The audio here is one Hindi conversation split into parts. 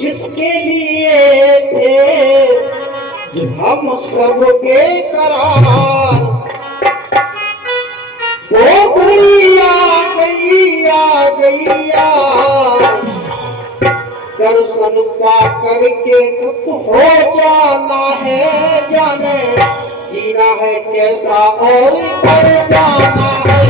जिसके लिए थे हम सब बेकरार, वो घड़ी आ गई दर्शन पा करके कुछ हो जाना है, जाने जीना है कैसा और बढ़ जाना है।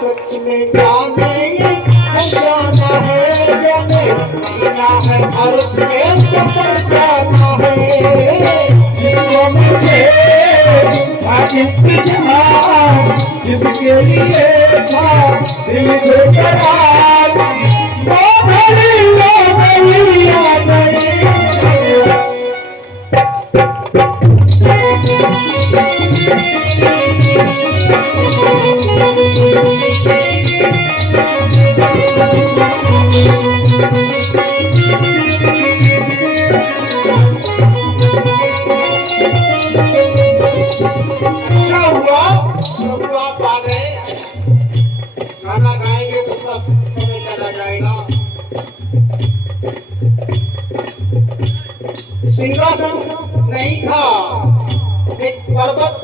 सच में जाना है, जाने जीना है और कैसे पर जाना है। इसको मुझे आज इंतजार, जिसके लिए था दिल बेकरार, वो घड़ी आ गई। गाना गाएंगे तो सब समय चला जाएगा। सिंहासन नहीं था, एक पर्वत,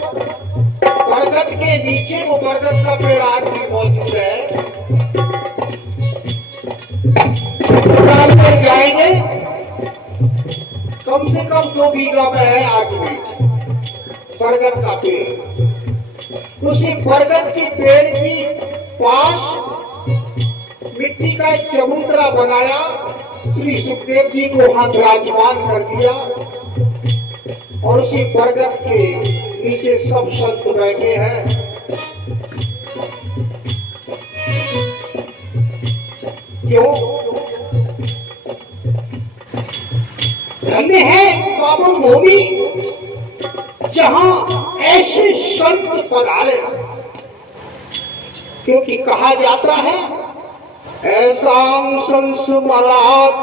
बरगद के नीचे वो बरगद का पेड़ आज भी मौजूद है। जाएंगे कम से कम 2 बीघा में है आज भी बरगद का पेड़। उसी बरगद के पेड़ की पास मिट्टी का एक चबूतरा बनाया, श्री सुखदेव जी को वहां विराजमान कर दिया और उसी बरगद के नीचे सब संत बैठे हैं। क्यों? धन्य है बाबुल भूमि जहां ऐसे संत पधारे, क्योंकि कहा जाता है ऐसाम संस्मरात्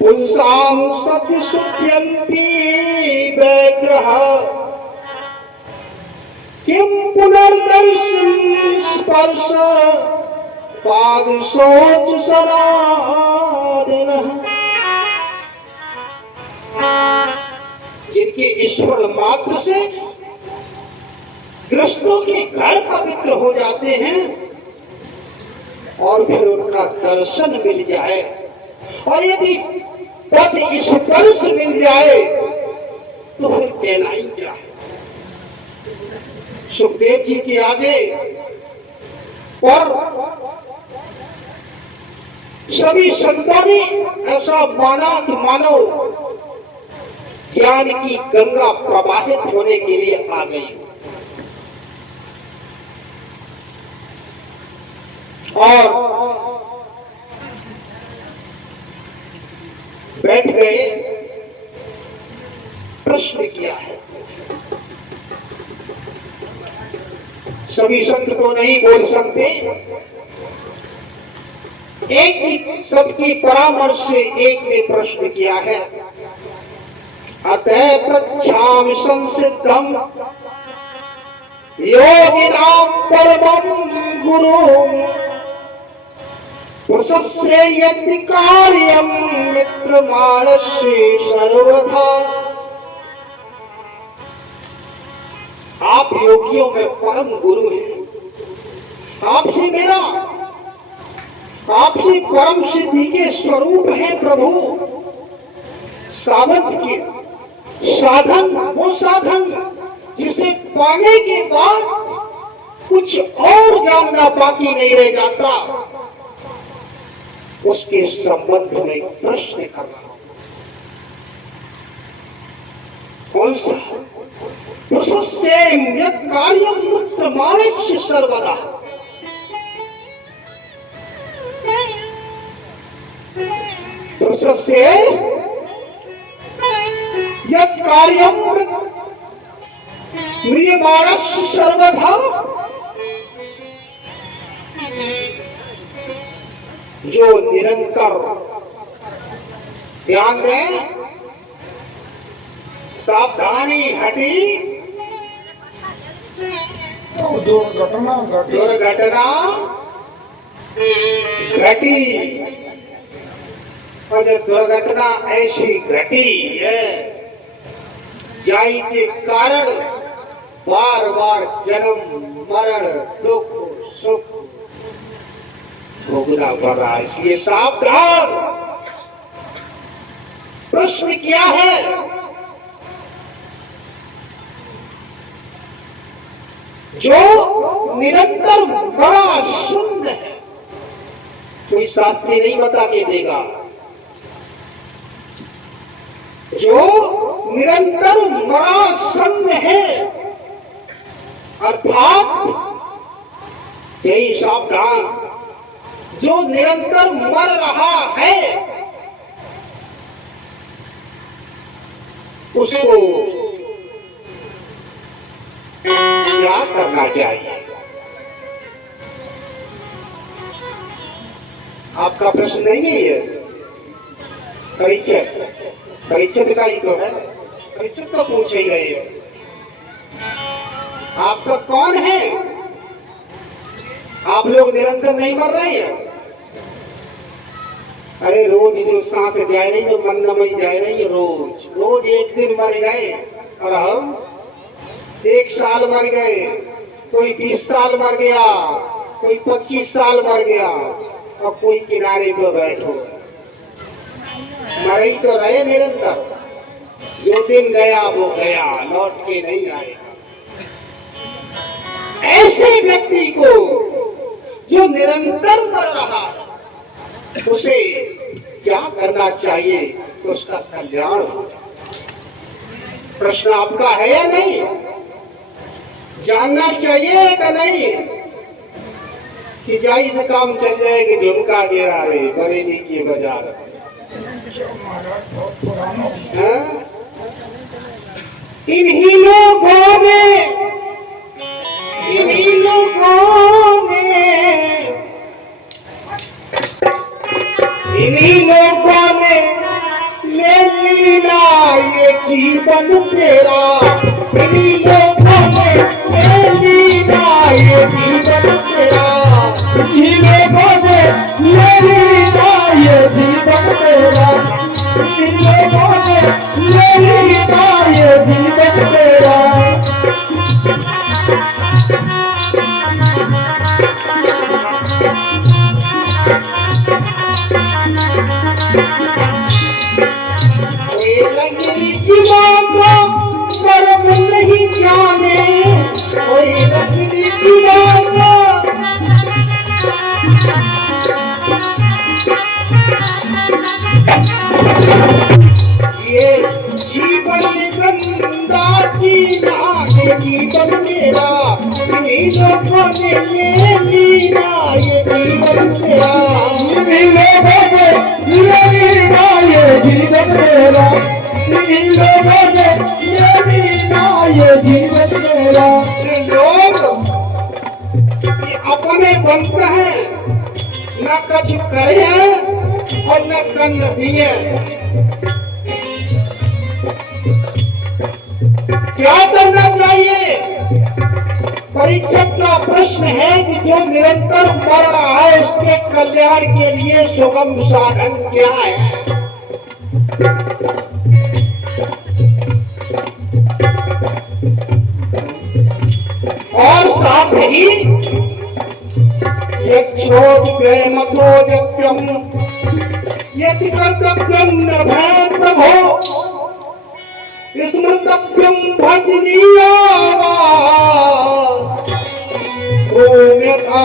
पुंसाम सति सुप्यन्ति वैग्रह किम पुनर्दर्शन स्पर्श पाद सोच सनातनः। जिनके ईश्वर मात्र से गृहस्थों के घर पवित्र हो जाते हैं और फिर उनका दर्शन मिल जाए, और यदि पद स्पर्श मिल जाए तो फिर कहना ही क्या है। सुखदेव जी के आगे और सभी संतों ने ऐसा माना कि मानो ज्ञान की गंगा प्रवाहित होने के लिए आ गई और बैठ गए। प्रश्न किया है, सभी संत तो नहीं बोल सकते, एक ही सबकी परामर्श से एक ने प्रश्न किया है। अतः पृच्छामि संसिद्धं योगिनां परमं गुरुं पुरुषस्य यदि कार्यं मित्रमाणस्य सर्वथा। आप योगियों में परम गुरु हैं, आपसे परम सिद्धि के स्वरूप है प्रभु। साधन के साधन, वो साधन जिसे पाने के बाद कुछ और जानना बाकी नहीं रह जाता, उसके संबंध में प्रश्न करना। कौन सा? कार्यम प्रमाणिष्य सर्वदा। प्रशस्य यत् कार्यम म्रियमाणस्य सर्वदा। जो निरंतर, ध्यान दें, सावधानी हटी, दुर्घटना घटी, दुर्घटना घटी। और जो दुर्घटना ऐसी घटी है जाई के कारण बार बार जन्म मरण दुख सुख भोगना पड़ रहा है, इसलिए सावधान। प्रश्न क्या है? जो निरंतर बड़ा शून्य है, कोई शास्त्री नहीं बता के देगा। जो निरंतर बड़ा शून्य है, अर्थात यही सावधान, जो निरंतर मर रहा है उसको क्या करना चाहिए? आपका प्रश्न नहीं है ये? परीक्षक का ही तो है, परीक्षक तो पूछ ही रहे हो। आप सब कौन हैं? आप लोग निरंतर नहीं मर रहे हैं? अरे रोज जो सांस जाए नहीं, जो मन में जाए नहीं, रोज रोज एक दिन मर गए और हम 1 साल मर गए, कोई 20 साल मर गया, कोई 25 साल मर गया, और कोई किनारे पे बैठो। मर ही तो रहे निरंतर। जो दिन गया वो गया, लौट के नहीं आएगा। ऐसे व्यक्ति को जो निरंतर मर रहा है उसे क्या करना चाहिए कि उसका कल्याण हो? प्रश्न आपका है या नहीं? जानना चाहिए कि नहीं? कि जाई से काम चल जाए कि झुमका गिरा रहे बरेली के बाजार। इन्हीं लोगों ने ले लीला ये जीवन तेरा। इन्हीं लोगों ने ले लीला ये जीवन तेरा। इन्हीं लोगों ने ले लीला ये जीवन तेरा। इन्हीं लोगों ने ले लीला ये जीवन तेरा। कर्म नहीं जाने कोई रखनी जीवाना। ये जीवन गंदा जीना, ये जीवन मेरा। इन्हीं लोगों ने ले लीना ये जीवन मेरा। इन्हीं लोगों ने ले लीला ये जीवन मेरा। इन्हीं लोगों ने ले लीला ये जीवन मेरा। लोग ये अपने बनते हैं, न कुछ करे और न कन्न दिए। क्या करना चाहिए? परीक्षक का प्रश्न है कि जो निरंतर मर रहा है उसके कल्याण के लिए सुगम साधन क्या है? और साथ ही यक्षोद्यमथोद्यम यदि कर्तव्यम निर्भय प्रभो स्मृतव्यम भजनीया ओम यथा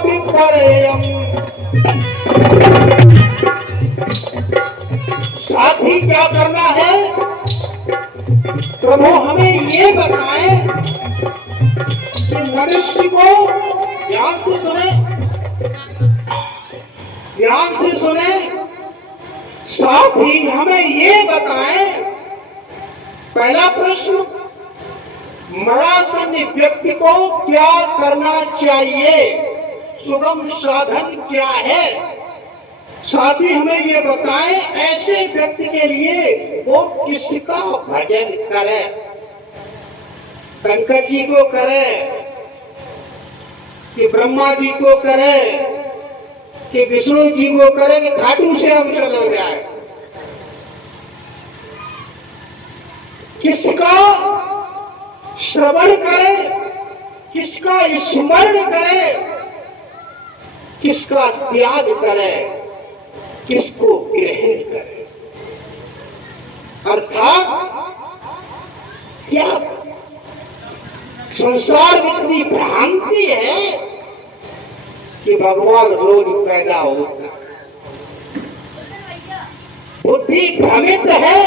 विपर्ययम्। साथ ही क्या करना है? प्रभु हमें ये बताएं मरासन व्यक्ति को क्या करना चाहिए, सुगम साधन क्या है, साथ ही हमें ये बताएं ऐसे व्यक्ति के लिए वो किसका भजन करे, शंकर जी को करे कि ब्रह्मा जी को करे कि विष्णु जी को करे कि खाटू से हम चले जाए, किसका श्रवण करे, किसका स्मरण करे, किसका त्याग करे, किसको ग्रहण करे। अर्थात त्याग। संसार में इतनी भ्रांति है कि भगवान रोज पैदा होता, बुद्धि भ्रमित है।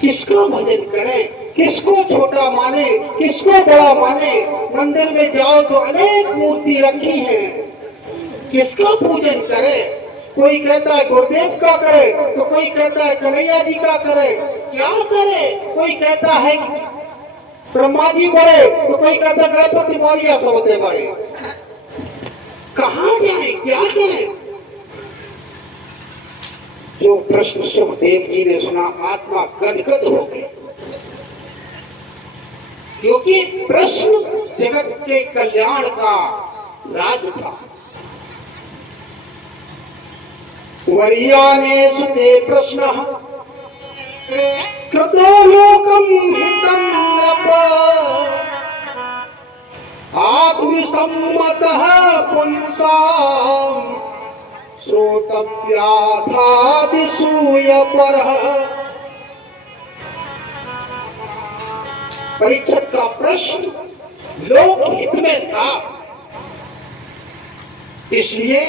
किसको भजन करें, किसको छोटा माने, किसको बड़ा माने। मंदिर में जाओ तो अनेक मूर्ति रखी है, किसका पूजन करे। कोई कहता है गुरुदेव का करे, तो कोई कहता है कन्हैया जी का करे, क्या करे। कोई कहता है ब्रह्मा जी बड़े, तो कोई कहता है गणपति मौर्य सबसे बड़े। कहाँ जाए, क्या करे। जो प्रश्न सुखदेव जी ने सुना, आत्मा गदगद हो गई, क्योंकि प्रश्न जगत के कल्याण का राज था। वर्याने सुते प्रश्न कृतो लोकम हितं नृप आत्मसम्मतः पुंसाम् श्रोतव्याधादिसूय परः। परीक्षक का प्रश्न लोक हित में था, इसलिए